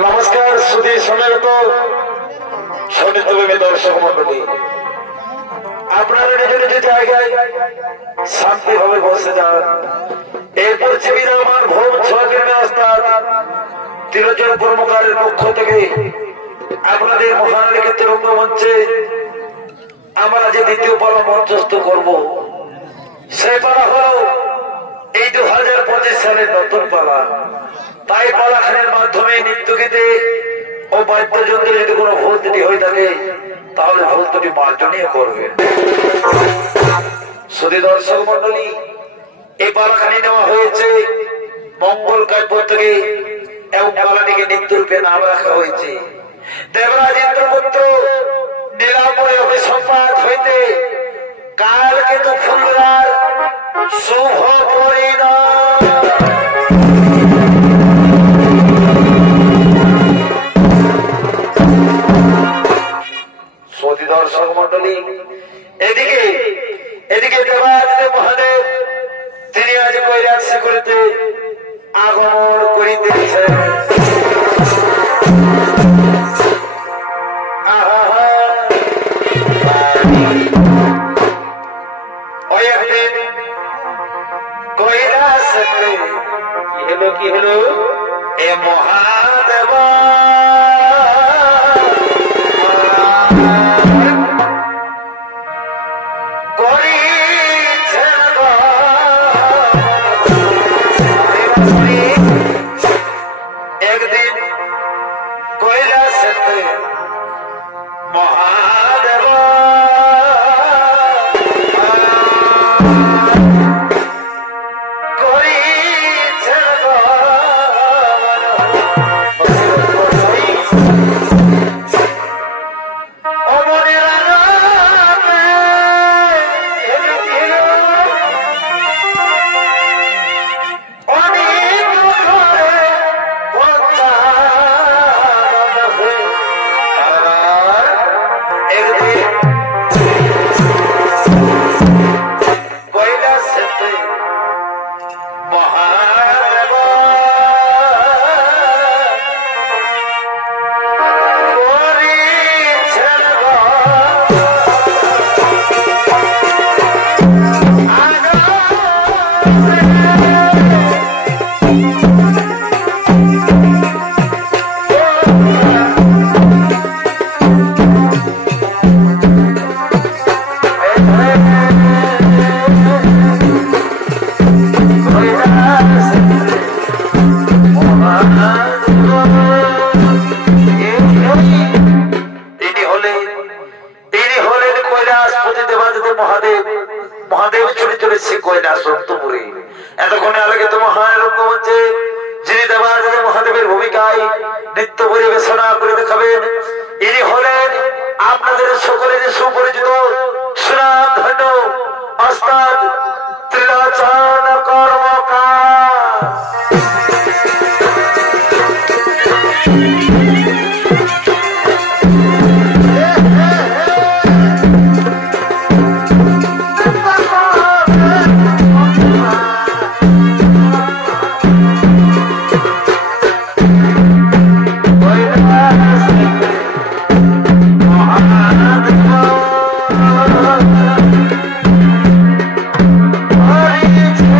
নমস্কার সুধী সমেত সনিতপ্রেমী দর্শক মন্ডলী, আপনারা নিজ নিজ জায়গায় শান্তিভাবে বসে যান। এরপর বিরাজমান ভোগ ছয়জনের ওস্তাদ তিরোজন কর্মকারের পক্ষ থেকে আপনাদের মহানালিখিত রঙ্গমঞ্চে আমরা যে দ্বিতীয় পালা মঞ্চস্থ করব, সেই পালা হল এই 2025 সালের নতুন পালা। তাই পালাখানের মাধ্যমে নৃত্য গীতে ও বাদ্যযন্ত্রে যদি কোনো ভুল ত্রুটি হয়ে থাকে তাহলে ভুল ত্রুটি মার্জনীয় করবে। শুধু দর্শক মন্ডলী, এই পালাখানি নেওয়া হয়েছে মঙ্গল কাব্য থেকে এবং পালাটিকে নৃত্যরূপে নাম রাখা হয়েছে দেবরাজ ইন্দ্রপুত্র নীলাময় অভিসম্পাদ হইতে কাল কেতু ফুলরার শুভ পরিণাম। দর্শক মন্ডলী, এদিকে এদিকে দেবাদিদেব মহাদেব তিনি আজ কৈলাস শিখরেতে আগমন করিতেছেন। ওই একদিন কৈলাসেতে কি হলো এ মহাদেব একদিন কৈলাসেতে মহাদেব মহাদেব চলে চলেছে কৈলাস রক্তপুরে। এতক্ষণে আলোকিত মহান রঙ্গমঞ্চে যিনি দেবাদিদেব মহাদেবের ভূমিকায় নৃত্য পরিবেশনা করে দেখাবেন, ইনি হলেন আপনাদের সকলের সুপরিচিত সুনাম ধন্য ওস্তাদ ত্রিলোচন কর্মকার। Hare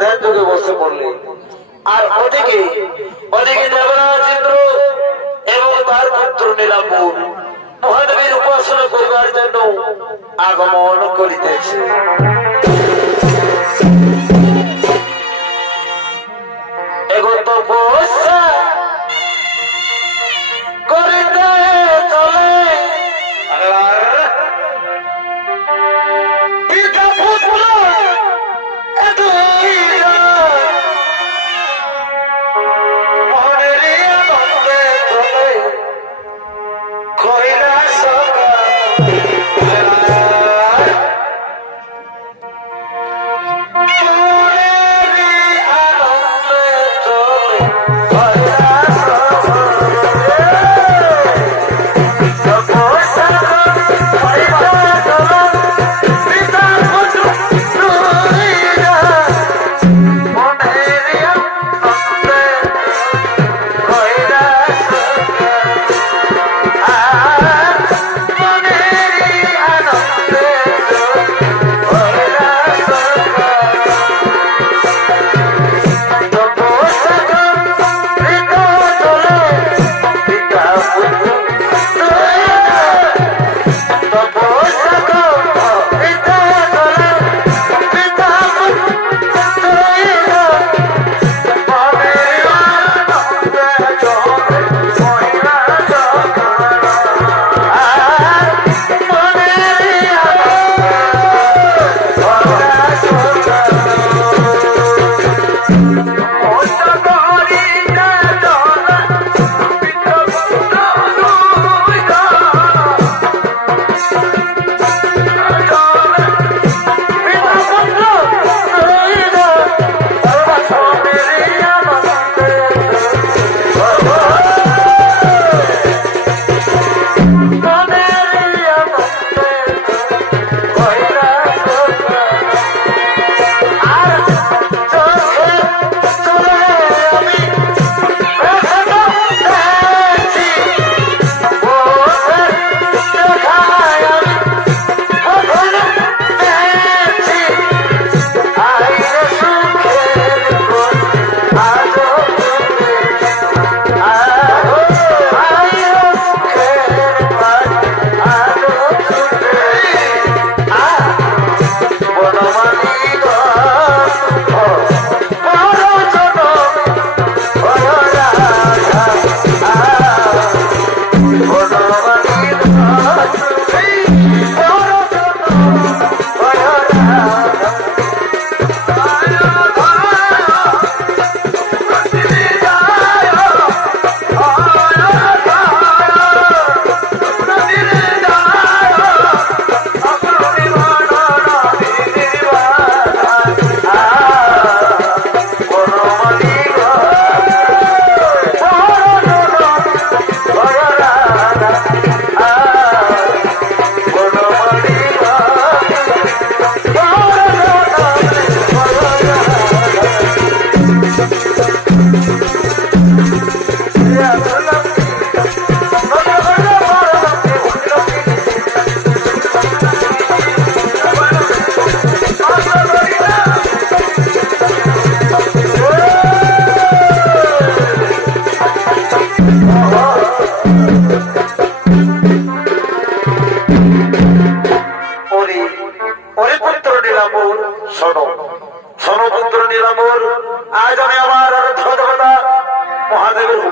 ধ্যান যোগে বসে পড়লেন। আর ওদিকে দেবরাজ ইন্দ্র এবং তার পুত্র নীলাম্বর মহাদেবের উপাসনা করিবার জন্য আগমন করিতেছে। এগো তপস্যা করিতে চলে পিতা পুত্র মনের আনন্দে চলে কৈলাস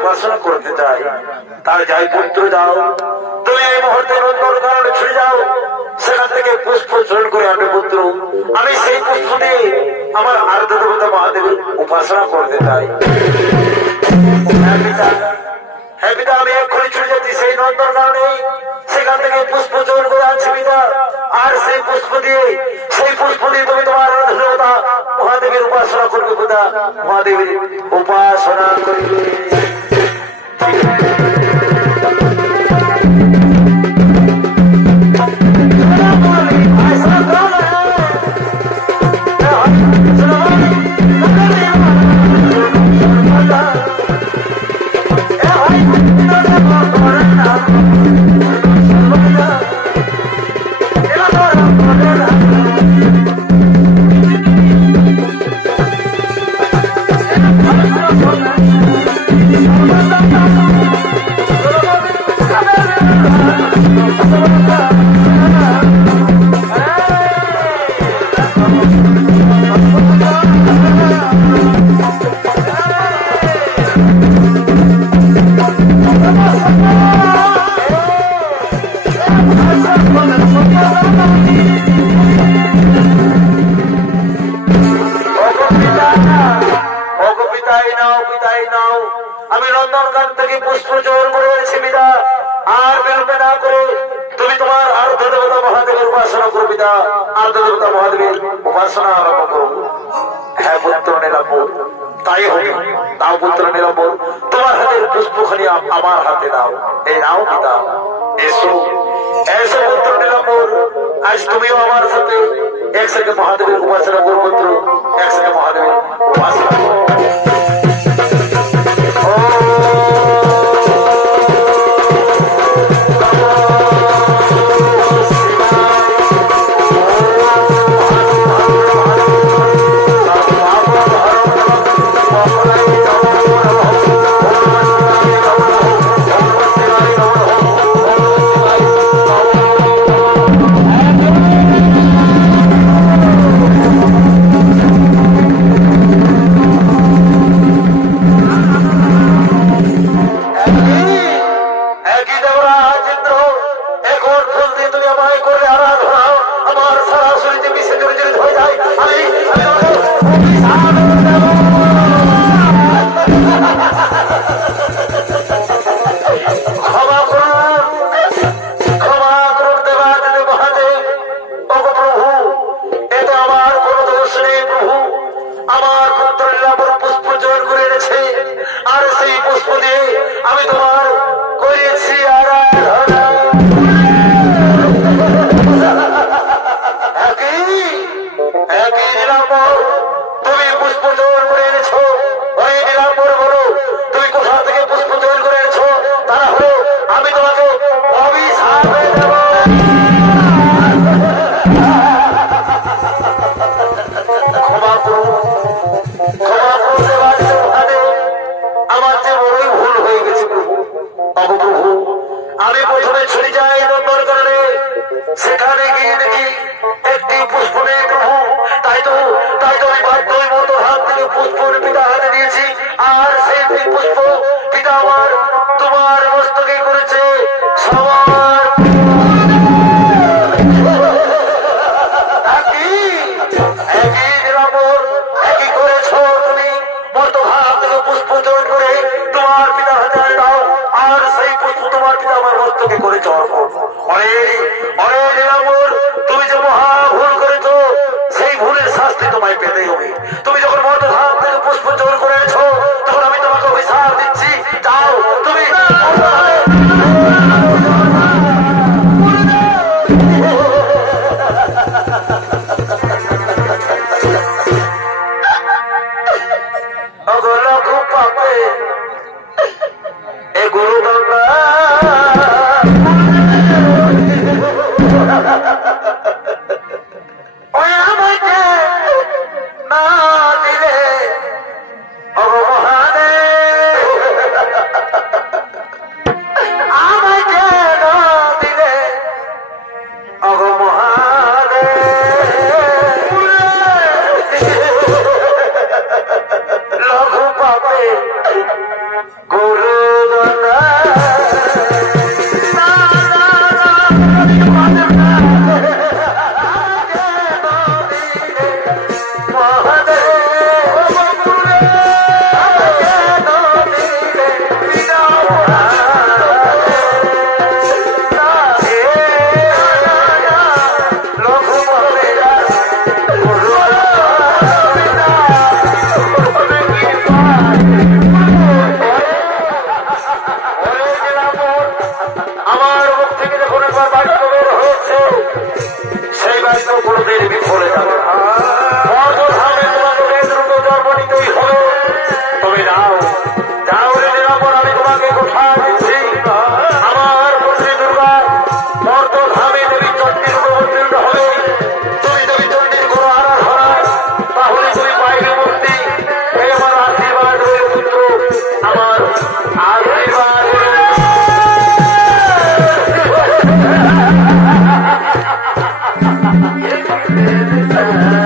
উপাসনা করতে চাই, তার যাই পুত্র যাও, তুমি এই মুহূর্তে নন্দন কারণে ছুটে যাও, সেখান থেকে পুষ্প চয়ন করে আনবে পুত্র। আমি সেই পুষ্প দিয়ে আমার আরাধ্য দেবতা মহাদেবের উপাসনা করতে চাই। হ্যাঁ পিতা, আমি এক্ষুনি ছুটে যাচ্ছি সেই নন্দন কারণে, সেখান থেকে পুষ্প চয়ন করে আনছি পিতা। আর সেই পুষ্প দিয়ে তুমি তোমার আরাধ্য দেবতা মহাদেবের উপাসনা করবে পিতা, মহাদেবের উপাসনা করবে। আমি নন্দনকান থেকে পুষ্প চয়ন করেছি পিতা, আর বিলম্ব না করে তুমি তোমার আর্ধ দেবতা মহাদেবের উপাসনা করো পিতা। আর্ধ দেবতা মহাদেবের উপাসনা আরম্ভ করো। হ্যাঁ পুত্র নীলাম্বর, তাই হবে। তাও পুত্র নীলাম্বর, তোমার হাতের পুষ্পখানি আমার হাতে দাও। এই নাও পিতা, এসো এসো পুত্র নীলাম্বর, আজ তুমিও আমার সাথে একসাথে মহাদেবের উপাসনা করো পুত্র, একসাথে মহাদেবের উপাসনা করো। সেখানে গিয়ে দেখি একটি পুষ্প নেই প্রভু, তাই তো আমি বাধ্যই মতো হাত থেকে পুষ্প পিতা হাতে দিয়েছি, আর সেই পুষ্প পিতা আমার তোমার মস্তকে করেছে সবার। একই করেছ তুমি, মর্ত হাত থেকে পুষ্প চয়ন করে তোমার পিতা হাতে দাও, আর সেই পুষ্প তোমার পিতা আমার মস্তকে করেছ অর্পণ। তুমি যে মহা ভুল করেছ, সেই ভুলের শাস্তি তোমায় পেতে হবে। তুমি যখন মর্ত হাত থেকে পুষ্প চয়ন করেছ, তখন আমি তোমাকে অভিশাপ দিচ্ছি, যাও তুমি Yeah.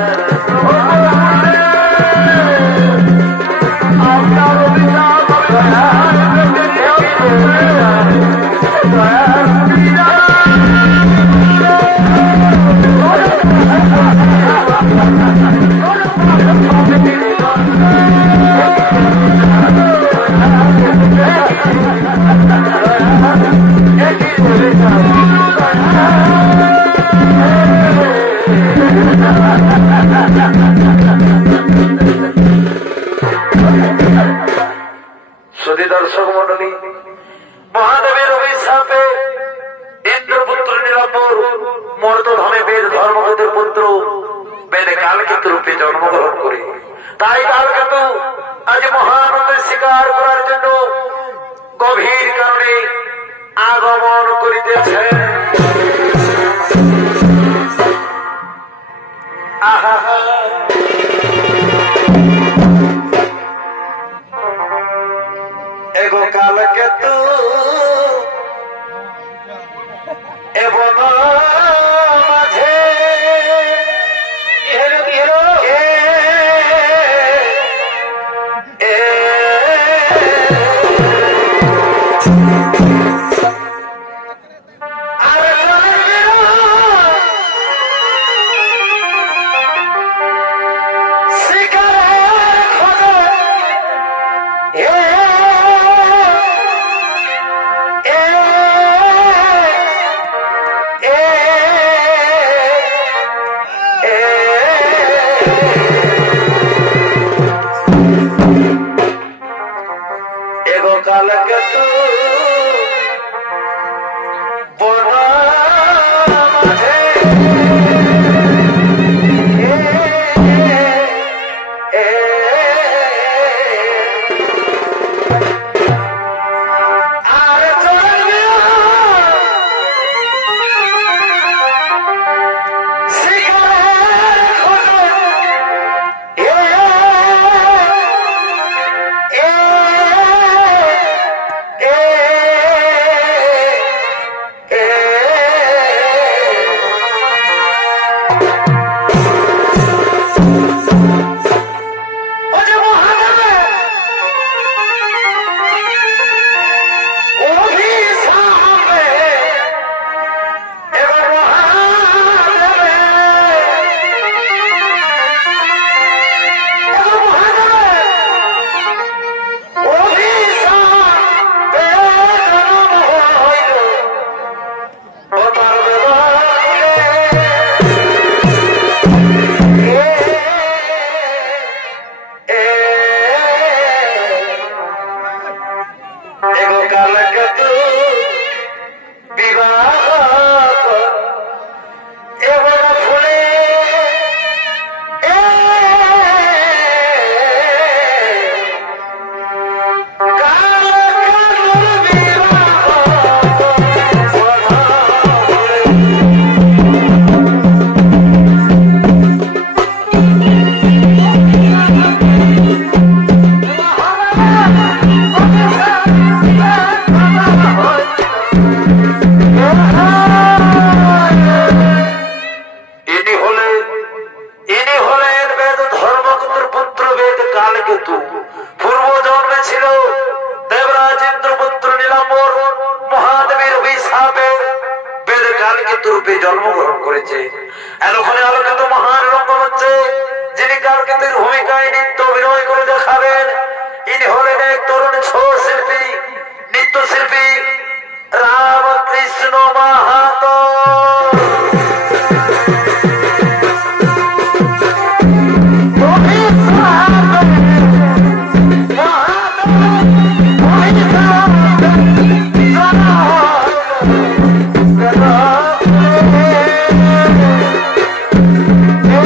বেদ কালকেতু রূপে জন্মগ্রহণ করে। তাই কালকেতু আজ মহানন্দের শিকার করার জন্য গভীর কারণে আগমন করিতেছে। আহা এগো কালকেতু এবং মাঝে জন্মগ্রহণ করেছে। এতক্ষণে আলোকিত মহান রঙ্গমঞ্চে যিনি কালকেতুর ভূমিকায় নৃত্য অভিনয় করে দেখাবেন, ইনি হলেন এক তরুণ ছৌ শিল্পী, নৃত্যশিল্পী রামকৃষ্ণ মাহাতো। Yeah.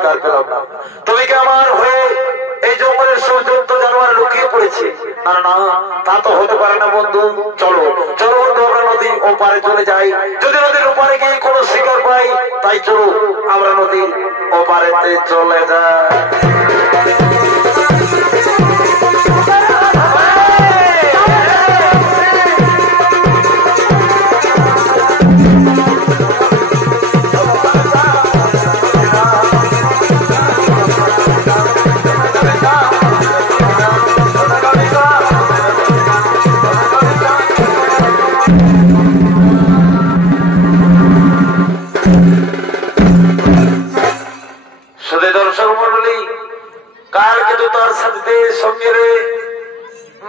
শিকার পেলাম না। তুমি কি আমার হয়ে এই জঙ্গলের সৌজন্য জানোয়ার লুকিয়ে পড়েছে? না না, তা তো হতে পারে না বন্ধু। চলো চলো বন্ধু, আমরা নদীর ওপারে চলে যাই। যদি নদীর ওপারে গিয়ে কোনো শিকার পাই, তাই চলো আমরা নদীর ওপারেতে চলে যাই।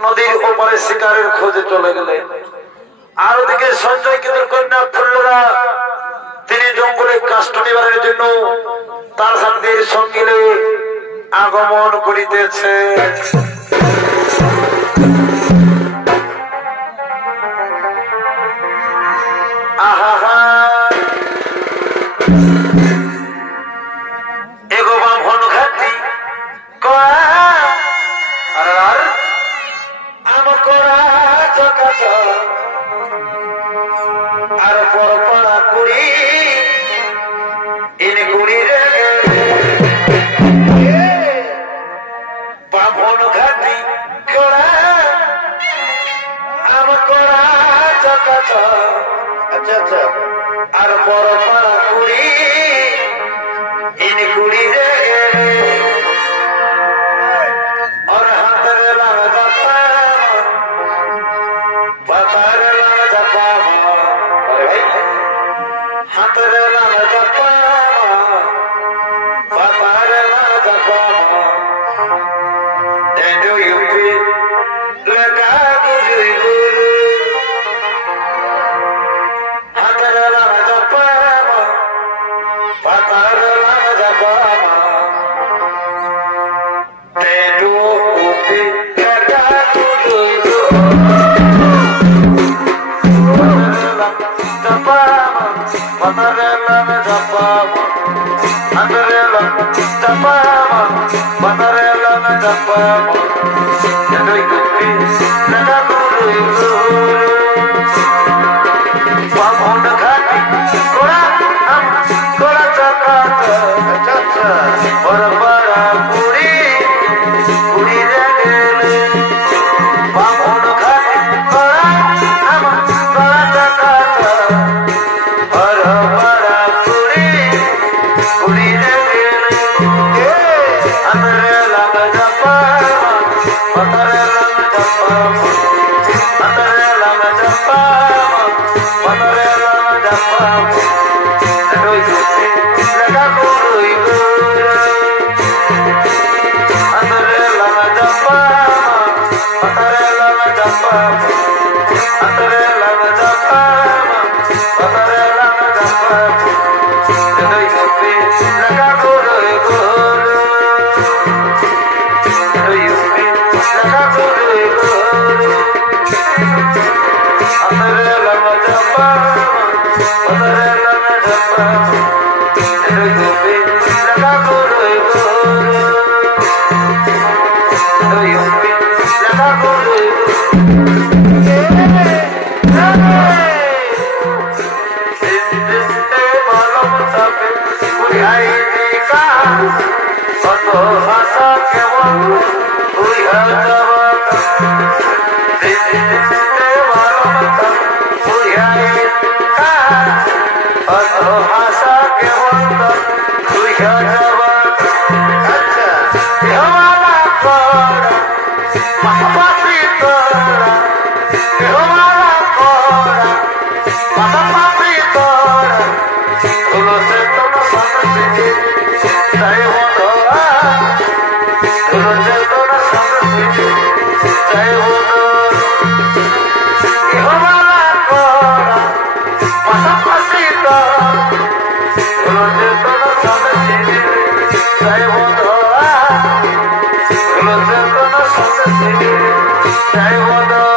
নদীর ওপারে শিকারের খোঁজে চলে গেলে, আর ওদিকে সঞ্জয় কেতুর কন্যা ফুল্লরা তিনি জঙ্গলে কাষ্ঠ নিবারের জন্য তার সাথীদের সঙ্গে আগমন করিতেছে। আহা এগো বামন ঘাটি আর পর পাড়া কুড়ি ইন কুড়ি রে বামন ঘাটি কড়া আম কড়া চকাচ। আচ্ছা আচ্ছা, আর পর পাড়া কুড়ি ইন কুড়ি রে और हाथ रे लाग जापा पता रे लाग जापा। अरे भाई हाथ रे लाग जापा पता रे लाग जापा। डेंडो यूपी लगा गुरु गुरु हाथ रे लाग जापा पता रे लाग जापा। Jai Bodo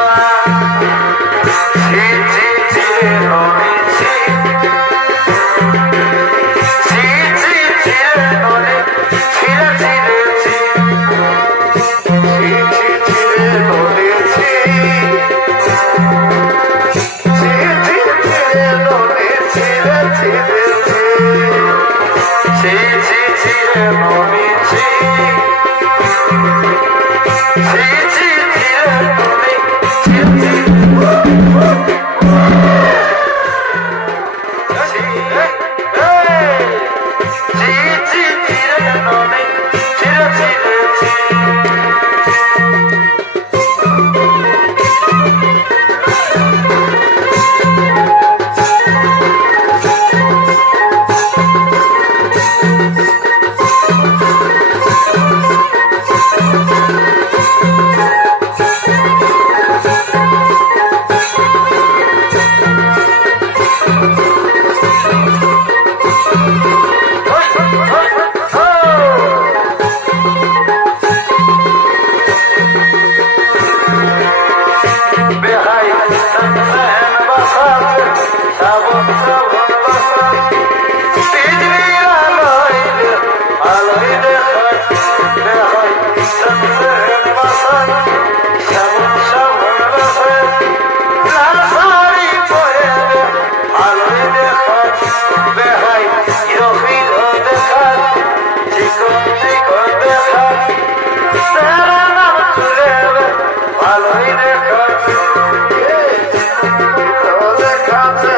ভালোই দেখাচ্ছে দেখাচ্ছে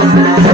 Thank you.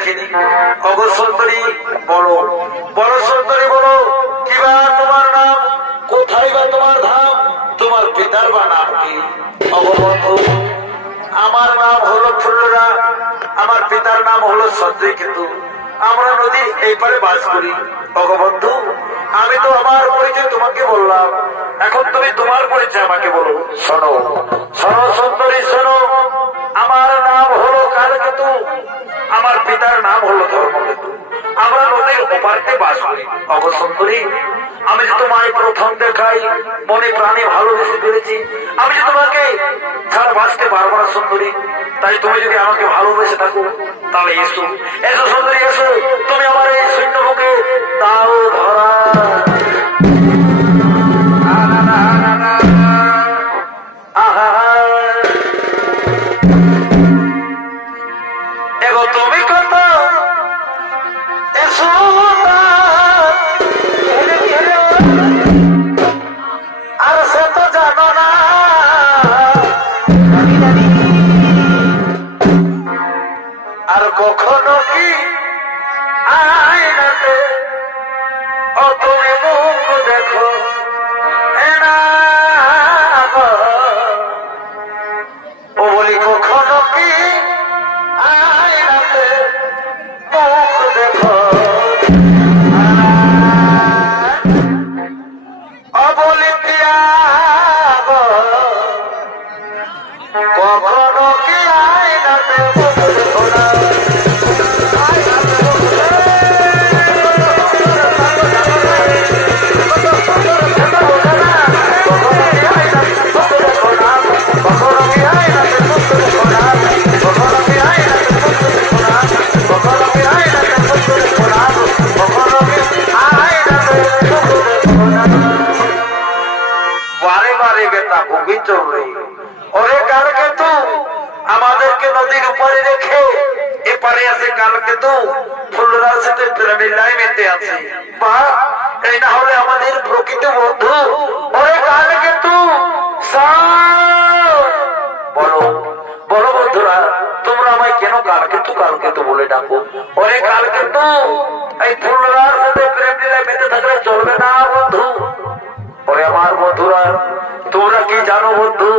দেখিনি। অগো সুন্দরী বলো, বলো সুন্দরী বলো, কি বা তোমার নাম, কোথায় বা তোমার ধাম, তোমার পিতার বা নাম কি? অগো বন্ধু, আমার নাম হলো ফুল্লরা, আমার পিতার নাম হলো সঞ্জয় কেতু, আমরা নদীর এই পারে বাস করি। অগো বন্ধু, আমি তো আমার পরিচয় তোমাকে বললাম, এখন তুমি তোমার পরিচয় আমাকে বলো। শোনো শোনো সুন্দরী শোনো, আমার নাম হলো কালকেতু, আমার পিতার নাম হলো ধর্মকেতু, আমরা নদীর ওপারে বাস করি। অগো সুন্দরী, আমি যে তোমায় প্রথম দেখাই মনে প্রাণে ভালোবেসে ফেলেছি, আমি যে তোমাকে ছাড়া বাঁচতে পারবো না সুন্দরী, তাই তুমি যদি আমাকে ভালোবেসে থাকো তাহলে এসো, এসো সুন্দরী এসো, তুমি আমার এই শূন্য মুখে দাও ধরা। এগো তুমি কত এসো, আর সে তো জানো না, আর কখনো কি আয়নাতে ও তুমি মুখ দেখো না, ও বলি কখনো কি আয়নাতে মুখ দেখো, ও বলি পিয়া কখনো কি আয়নাতে মুখ দেখো না। আমাদেরকে নদীর উপরে রেখে এপারে আছে কালকেতু, ফুলরার সাথে প্রেমের লাইনেতে আছে। বা এই না হলে আমাদের প্রকৃত বন্ধু। ওরে কালকেতু বলো, বলো বন্ধুরা, তোমরা আমায় কেন কালকেতু কালকেতু বলে ডাকো? ওরে কালকেতু, এই ফুলরার সাথে প্রেম লীলায় মেতে থাকলে চলবে না বন্ধু। ওরে আমার বন্ধুরা, তোমরা কি জানো বন্ধু,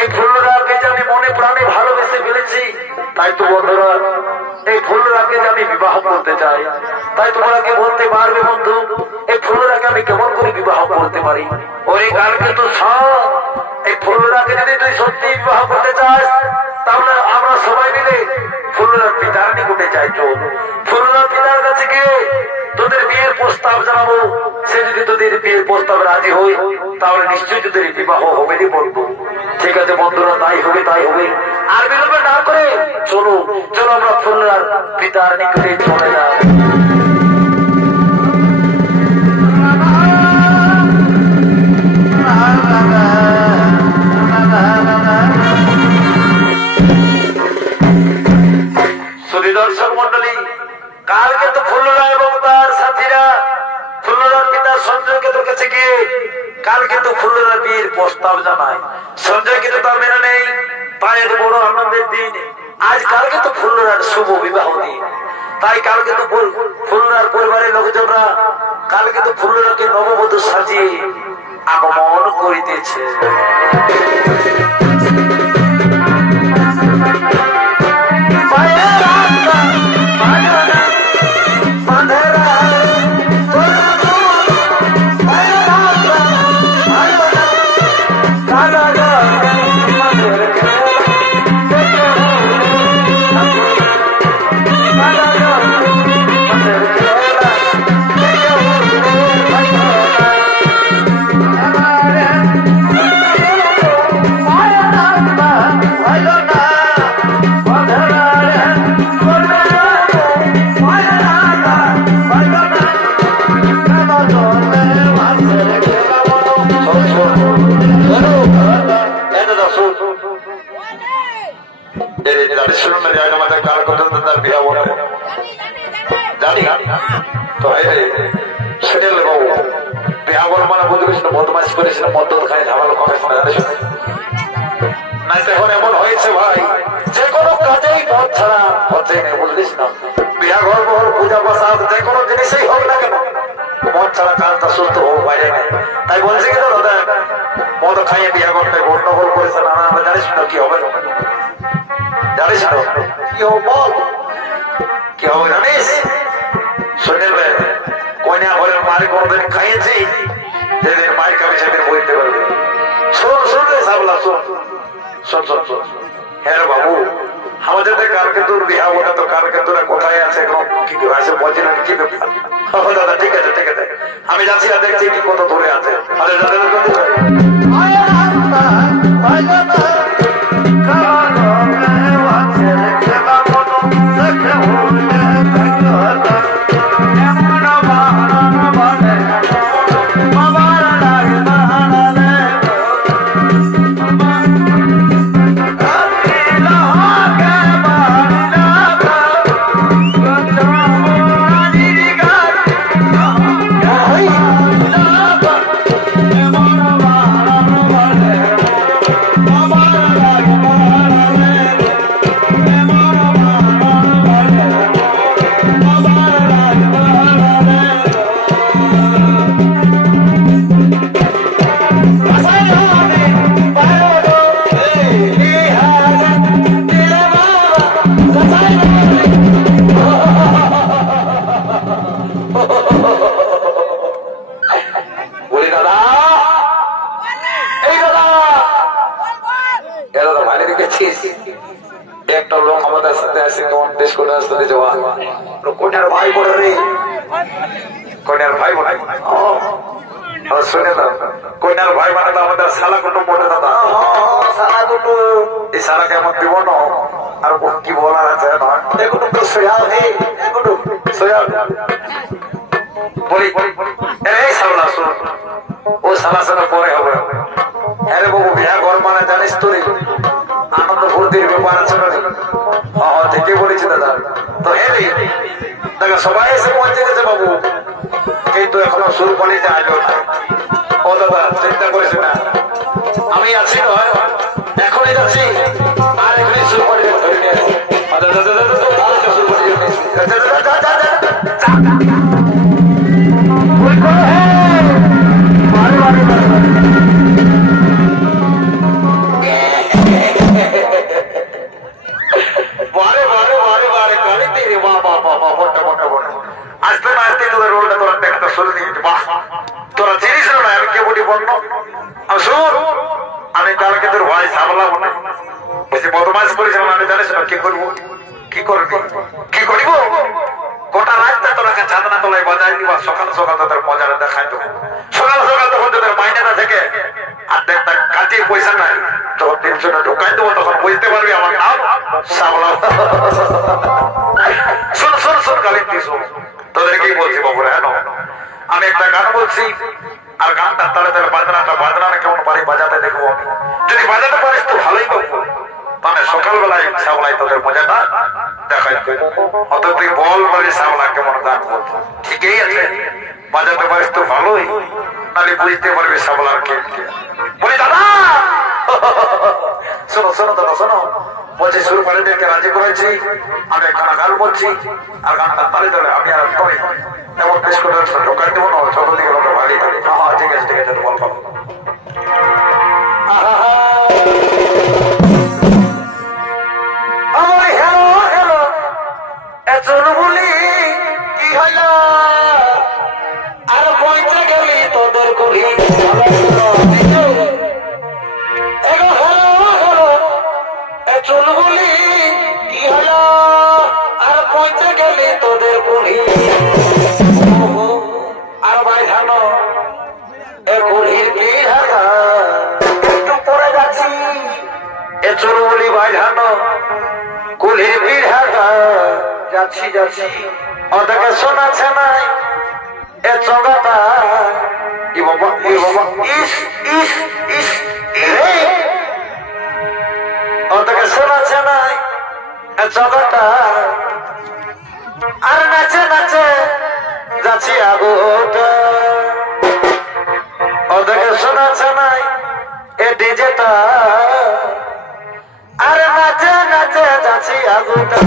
এই ফুলরাকে যে আমি মনে প্রাণে ভালোবেসে ফেলেছি, তাই তো বন্ধুরা এই ফুলরাকে যে আমি বিবাহ করতে চাই। তাই তোমরা কি বলতে পারবে বন্ধু, এই ফুলরাকে আমি কেমন করে বিবাহ করতে পারি? ওরে কালকে তো এই ফুলরাকে যদি তুই সত্যি বিবাহ করতে চাস, তাহলে আমরা সবাই মিলে ফুলরার পিতার নিকটে যাই। চল ফুলরার পিতার কাছে গিয়ে তোদের বিয়ের প্রস্তাব জানাবো, সে যদি তোদের বিয়ের প্রস্তাব রাজি হই তাহলে নিশ্চয়ই তোদের বিবাহ হবে রে বন্ধু। ঠিক আছে বন্ধুরা, তাই হবে তাই হবে, আর বিলম্ব না করে চলো চলো আমরা ফুলরার পিতার নিকটে চলে যাই। দর্শক মন্ডলী, কালকে তো ফুলরা এবং তার সাথীরা ফুলরার পিতা সঞ্জয় কেতুর কাছে গিয়ে কালকে তো ফুলরার বিয়ের প্রস্তাব জানায়। সঞ্জয় কিন্তু তার মেনে নেই, তাই এত বড় আনন্দের দিন আজ। কালকে তো ফুলরার শুভ বিবাহ দিন, তাই কালকে তো ফুলরার পরিবারের লোকজনরা কালকে তো ফুলরাকে নববধূ সাজিয়ে আগমন করিতেছে। আজ এখন এমন হয়েছে ভাই, যে কোনো কাজেই মদ ছাড়া হচ্ছে না, বুঝলিস না? বিয়া ঘর বহর পূজা প্রসাদ যে কোনো জিনিসই হোক না কেন, মদ ছাড়া কাজটা সুস্থ হোক বাইরে নেই। তাই বলছি কি দাদা, মদ খাইয়ে বিয়া করতে গন্ডগোল করেছে না, আমরা জানিস না কি হবে, জানিস না কি হবে, বল কি হবে জানিস? শুনে কন্যা ঘরের মারি কোনদিন খাইয়েছি, যেদিন মায়ের খাবে সেদিন বইতে পারবে। শোন শোন রে সাবলা, শোন শোন শোন শোন। হ্যাঁ বাবু, আমাদের কালকে তোর বিহা, ওটা তো কালকে তোরা কোথায় আছে কি আছে বলছিলেন কি ব্যাপার? দাদা ঠিক আছে ঠিক আছে, আমি যাচ্ছি না, দেখছি কি কত দূরে আছে। একটা লোক আমাদের সাথে আসে, কেমন দেশ করে আসতে যাওয়া কন্যার ভাই বলে রে, কন্যার ভাই বলে শুনে না, কন্যার ভাই মানে তো আমাদের শালা কুটুম্ব বলে দাদা, শালা কুটুম্ব। এই শালাকে আমার দিব না, আর কি বলার আছে বলি, এই শালা শোন, ও শালা শালা পরে হবে। হ্যাঁ রে বাবু, বিয়া ঘর মানে জানিস তো আনন্দ ফুর্তির ব্যাপার আছে না? হ্যাঁ ঠিকই বলেছি দাদা। তো হ্যাঁ রে দেখো, সবাই এসে পৌঁছে গেছে বাবু, কিন্তু এখনো সুর পানিতে আসলো না। ও দাদা চিন্তা করিস না, আমি আছি নয়, এখনই যাচ্ছি, আর এখনই সুর পানিতে ধরে নিয়ে আসি। সুর পানি আসতে না আসতে তোদের রোলটা তোরা দেখা শুরু দিয়েছে। বাহ, তোরা চিনিস না আমি কে বটি বন্য। আমি কালকে তোর ভাই সামলাবো না, বেশি বদমাস করেছিলাম, আমি জানিস না কি করবো, কি করবি, কি করিব, গোটা রাতটা তোরাকে চাঁদনা তলায় বাজাই দিবা, সকাল সকাল তোদের মজাটা দেখাই দেবো। সকাল সকাল তখন তোদের মাইনেটা থেকে আর দেখটা কাটিয়ে পয়সা নাই, তখন পেনশনে ঢোকাই দেবো, তখন বুঝতে পারবি আমার নাম সামলাও। শোন শোন শোন কালিন্দি শোন, তোদেরকেই বলছি বাবুরা, হ্যাঁ আমি একটা গান বলছি, আর গানটা তাহলে তাহলে বাজনাটা কেমন পারি বাজাতে দেখবো আমি, যদি বাজাতে পারিস তো ভালোই পাবো, মানে সকালবেলায় সামলাই তোদের মজাটা দেখাই দেবো। অত তুই বল বলি সামলা কেমন গান বলতো, ঠিকই আছে, বাজাতে পারিস তো ভালোই, নাহলে বুঝতে পারবি সামলার কে বলি। দাদা শোনো শোনো দাদা শোনো, বলছি সুর পানিদেরকে রাজি করেছি, আমি একখানা গান বলছি, আর গানটা তালে তালে আমি আর করি এমন বেশ করে ঢোকাই দেবো না, ছোট দিকে লোকের ভারী থাকে। হ্যাঁ ঠিক আছে ঠিক আছে, বল বল। আমার হেলো হেলো এচন বলি কি হইল, আর পয়সা গেলি তোদের করি চুল বলি কি হলো, আর পৌঁছে গেলি তোদের বুড়ি। আর ভাই জানো এ বুড়ির কি ঢাকা, একটু পরে যাচ্ছি, এ চুল বলি ভাই জানো কুলির কি ঢাকা, যাচ্ছি যাচ্ছি, ওদেরকে শোনাচ্ছে নাই এ চগাটা, ই বাবা ইস ইস ইস ওদেরকে শোনাচ্ছে নাই জগটা, আর নাচে নাচে যাচ্ছি আগোটা, ওদেরকে শোনাচ্ছে নাই এ ডিজেটা, আর নাচে নাচে যাচ্ছি আগুনটা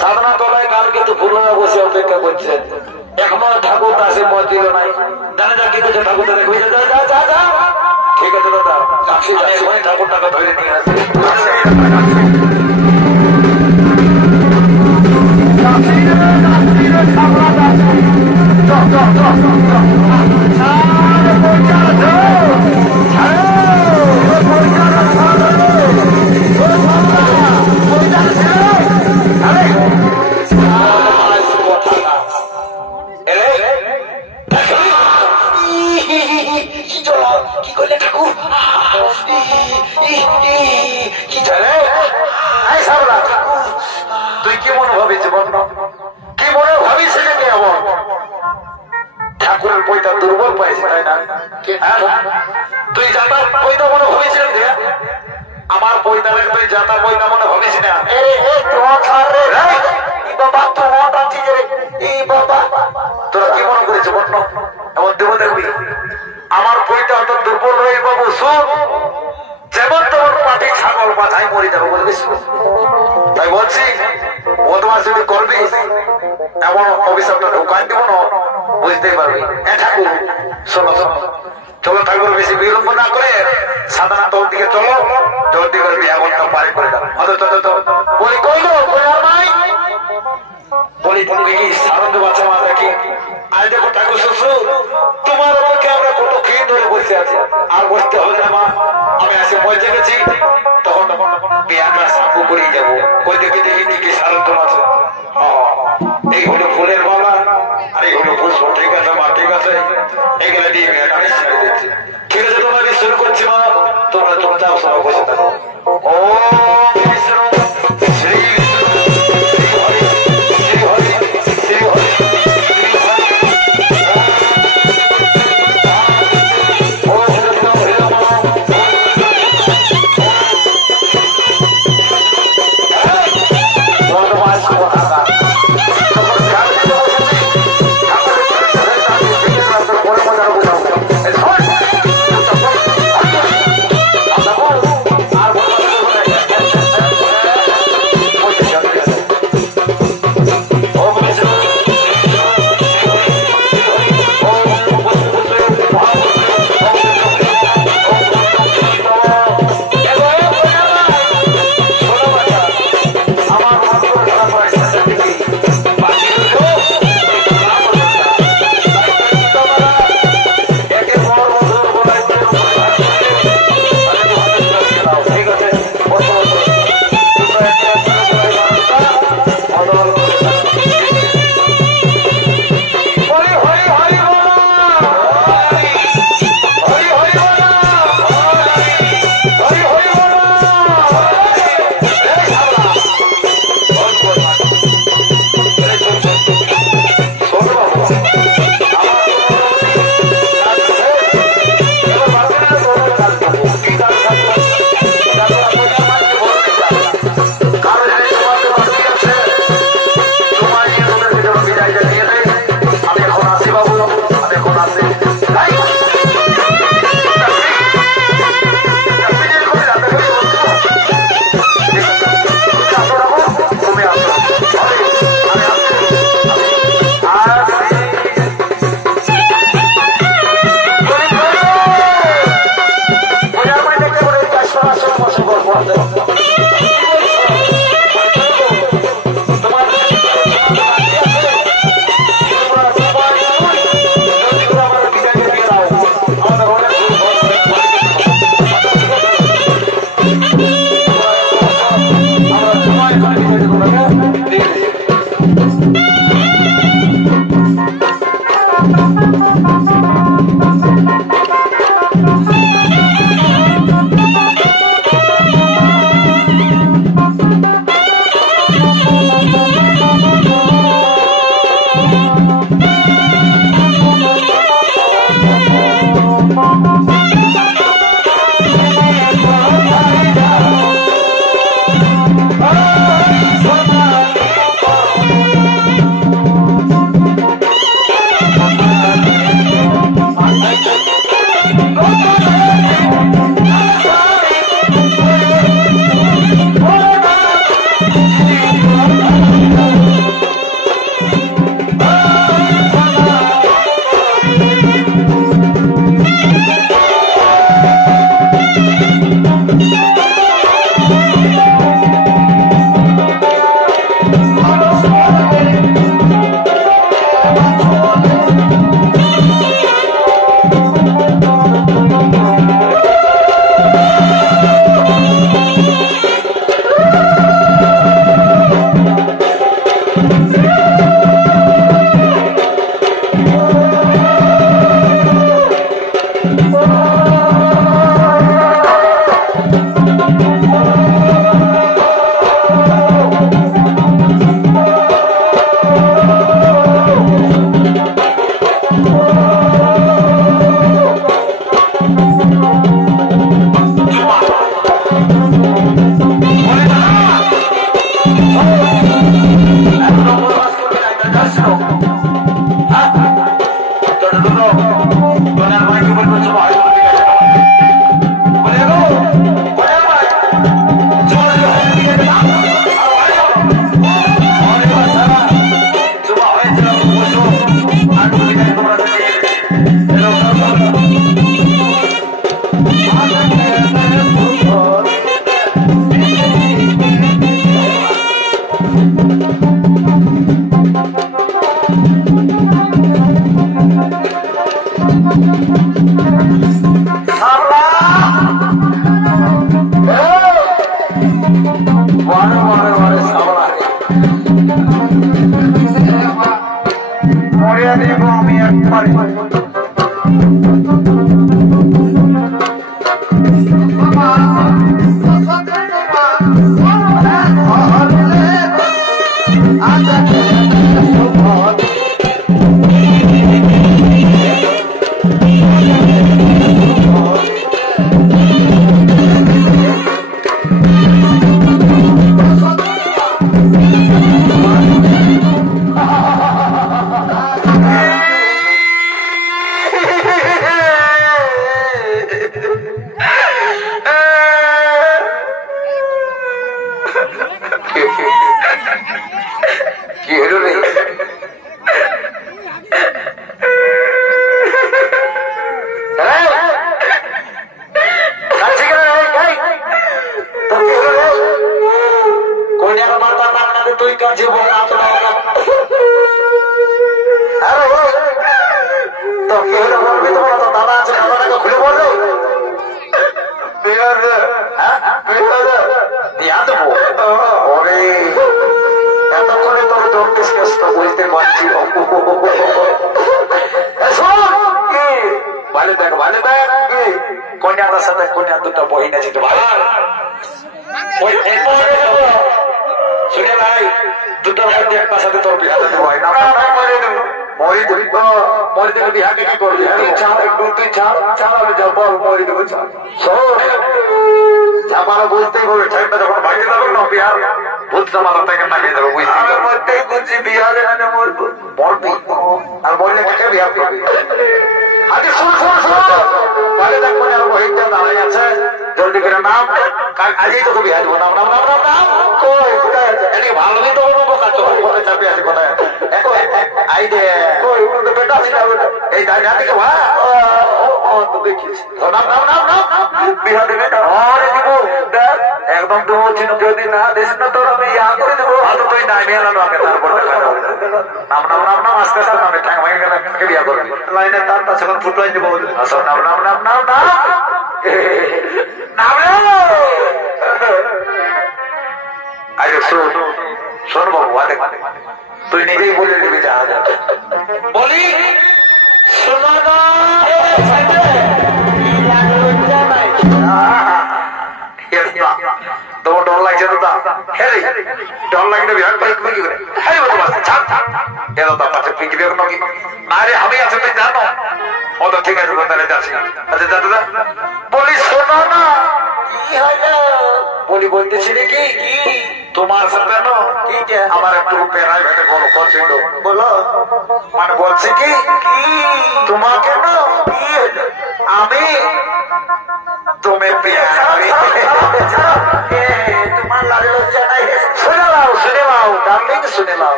সাধনা তলায় কালকে তো ফুলরা বসে অপেক্ষা করছে এখনো ঠাকুর আসে মত দিল নাই জানে যা কি করছে ঠাকুর দেখবে ঠিক আছে দাদা কাছে ঠাকুর টাকা ধরে নিয়ে আসে কি করলে ঠাকুর তুই কি মনে ভাবিস কি মনে ভাবিস ঠাকুরের পয়টা দুর্বল পাইছি তাই না তুই যাতা পয়টা মনে ভাবিছিলেন আমার পয়টা তুই যাতা পয়টা মনে ভাবিস না তোরা কি মনে করেছ বটন এমন দেব দেখবি আমার বইটা অত দুর্বল হয়ে বাবু শুন যেমন তোমার পাটি ছাগল মাথায় মরে যাবো বলবি তাই বলছি বদমাস যদি করবি এমন অভিশাপটা ঢুকাই দিব না বুঝতেই পারবি ঠাকুর শোনো শোনো চলো ঠাকুর বেশি বিলম্ব না করে সাধারণ তোর দিকে চলো জলদি করে বিয়াগনটা পারি করে দাও বলি কইল বলি তোমাকে কি সারঙ্গ বাচ্চা মা দেখি আজ দেখো ঠাকুর শ্বশুর তোমার আমাকে আমরা কত খেয়ে ধরে বসে আছি আর বসতে হবে না মা আমি আসে পৌঁছে গেছি তখন বিয়াটা সাম্পু করিয়ে যাবো কই দেখে দেখি কি কি সারঙ্গ আছে এই হলো ফুলের মালা আর এই হলো পুষ্প ঠিক আছে মা ঠিক আছে এগুলো দিয়ে বিয়াটা আমি ছেড়ে দিচ্ছি ঠিক আছে তোমাকে শুরু করছি মা তোমরা চুপচাপ সবাই বসে থাকো ও বিষ্ণু শ্রী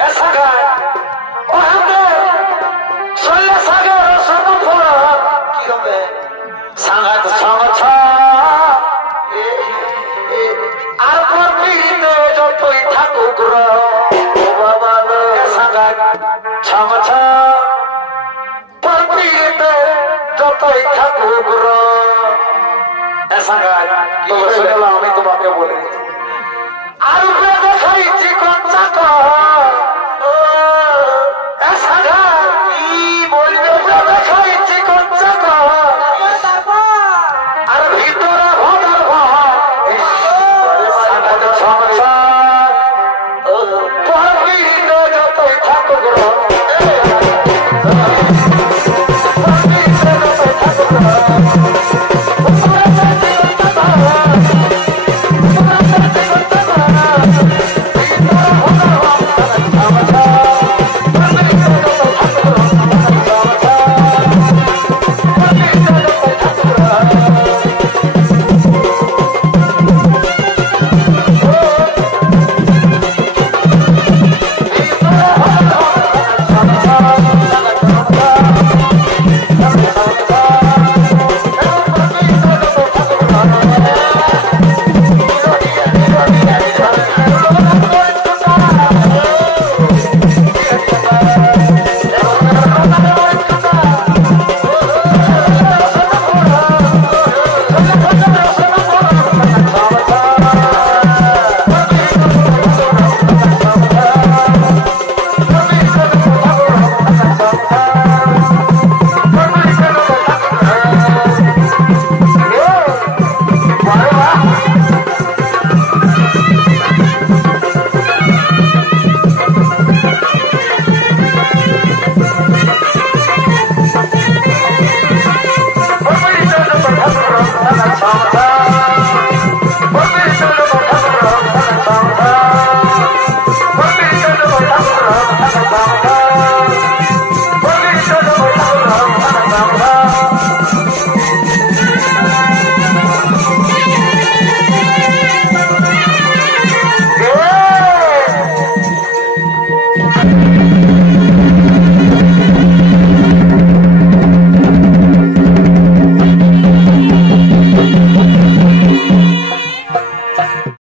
Essa cara, ছামছা পৃথিবীতে যতই থাকুক আমি তোমাকে বলি আর দেখাইছি কঞ্চা